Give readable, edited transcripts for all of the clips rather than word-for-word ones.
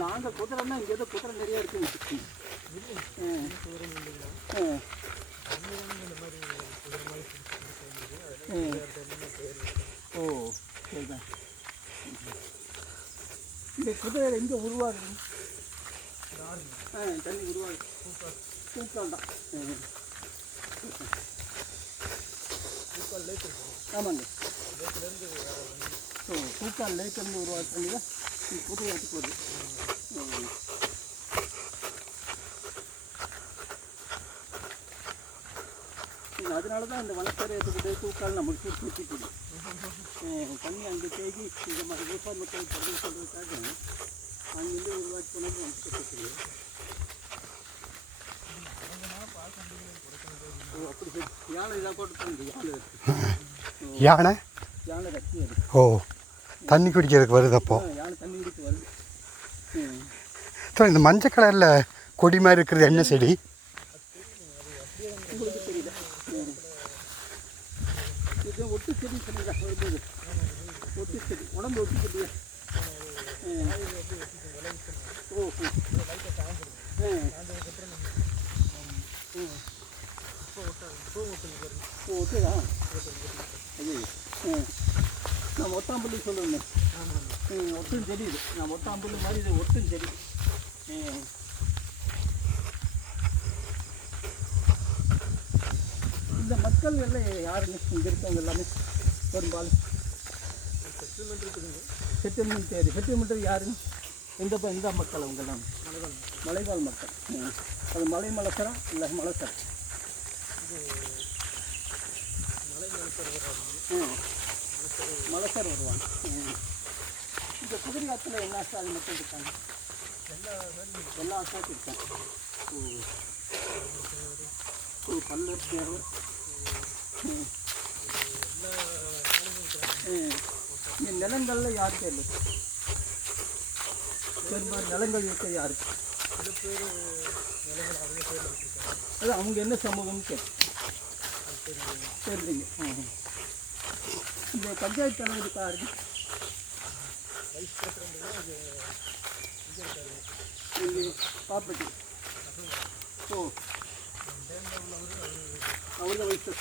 நாங்கள் குதிரைன்னா இங்கே ஏதோ குதிரை நிறைய இருக்குன்னு. ஓ சரிதான். இந்த குதிரை எங்கே உருவாகுது? தண்ணி உருவாகுது. பூக்கால் தான். பூக்கால் லேக் ஆமாங்க. ஸோ பூக்கால் லேக்கிலேருந்து உருவாக தண்ணி தான் புது இடத்துக்கு வருது. அதனால தான் இந்த வனச்சரை எடுத்துக்கிட்டு பூக்கால் நம்மளுக்கு சுற்றிட்டு தண்ணி அங்கே தேங்கி இந்த மாதிரி விவசாய மக்கள் பதில் சொல்கிறதுக்காக அங்கேருந்து உருவாக்கி கொண்டு வந்து கொடுத்துருக்குது. அப்படி சரி யானை இதாக போட்டு யானை யானை கட்டி அது. ஓ தண்ணி குடிக்கிறதுக்கு வருது. அப்போ யானை தண்ணி குடிக்க வருது. இந்த மஞ்சள் கலரில் கொடி மாதிரி இருக்கிறது என்ன செடி? உங்களுக்கு தெரியல. இது ஒட்டு செடி சொன்னீங்க வரும்போது. ஒட்டு செடி உடம்பு ஒட்டு செடியா? ஓ ஒட்டுதா? ஐயோ நான் ஒட்டாம்புள்ளி சொல்லுவேன். ஒட்டும் செடி இது. நான் ஒட்டாம்புள்ளி மாதிரி இது ஒட்டும் செடி. இந்த மக்கள் எல்லாம் யாருங்க இங்கே இருக்கவங்க எல்லாமே பெரும்பாலும் செட்டில்மெண்ட் இருக்குதுங்க. செட்டில்மெண்ட் சரி. செட்டில்மெண்ட் யாருங்க? இந்த மக்கள் அவங்க எல்லாம் மலைவாழ் மக்கள். அது மலை மலசரா இல்லை மலசரா? மலசர் வருவாங்க. இந்த குதிரை ஆற்றுல என்ன சாதி மக்கள் இருக்காங்க? எல்லா ஆசாதி இருக்காங்க. பல்லர் தேவர் நிலங்கள்ல யாருக்கு இல்லை? பெரும்பாலும் நிலங்கள் இருக்க யாருக்கு? அது அவங்க என்ன சமூகம்னு கேட்டு தெரிஞ்சுங்க. இந்த பஞ்சாயத்து தலைவருக்கு யாருக்கு? ப்ராப்பர்ட்டி. ஓ அவங்க வயசு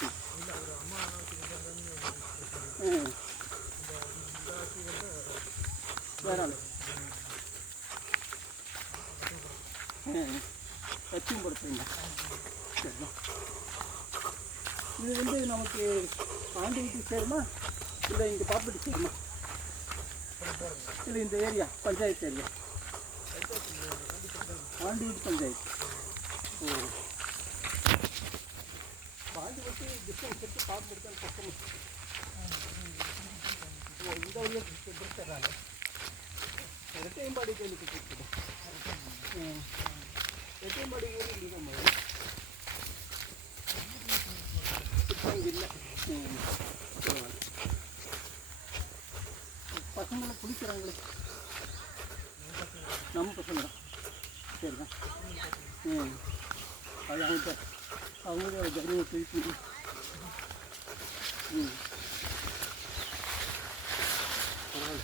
வேற ஆள் கட்சியும் படுத்துறீங்க. சரிண்ணா. இது வந்து நமக்கு ஆண்டு வீட்டுக்கு சேருமா இல்லை இங்கே ப்ராப்பர்ட்டி சேருமா? இல்லை இந்த ஏரியா பஞ்சாயத்து ஏரியா ஆண்டு வீட்டு பஞ்சாயத்து. ஓ ஆண்டு வீட்டு டிஸ்டன்ஸ் எடுத்து ப்ராப்பர்ட்டி பக்கம். ஓ இந்த வழியாக கொடுத்துட்றாங்க. ரெட்டையம்பாடி கோயிலுக்கு கொடுத்துருக்கோம். ரெட்டையம்பாடி கோயில் இங்கே மாதிரி இங்கே இல்லை. பசங்களை குளிக்கிறாங்களே நம்ம பசங்க தான். சரிதான். அது அவங்களோட ஜனியை தூக்கி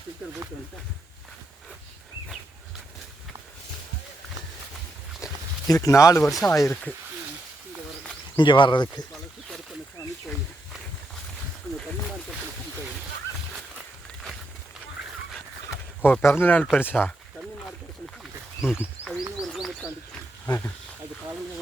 ஸ்பீக்கர் போய்ட்டு வந்துட்டேன். இதுக்கு 4 வருஷம் ஆயிருக்கு இங்கே வர்றதுக்கு. வளர்ச்சி கருப்பணசாமி கோயில் இந்த தமிழ்நாடு கருப்பணசாமி கோயில். ஓ பிறந்தநாள் பரிசா? தமிழ்நாடு கருப்பணசாமி கோயில். அது இன்னும் 1 கிலோமீட்டர் தாண்டிச்சு. அது காலங்கள்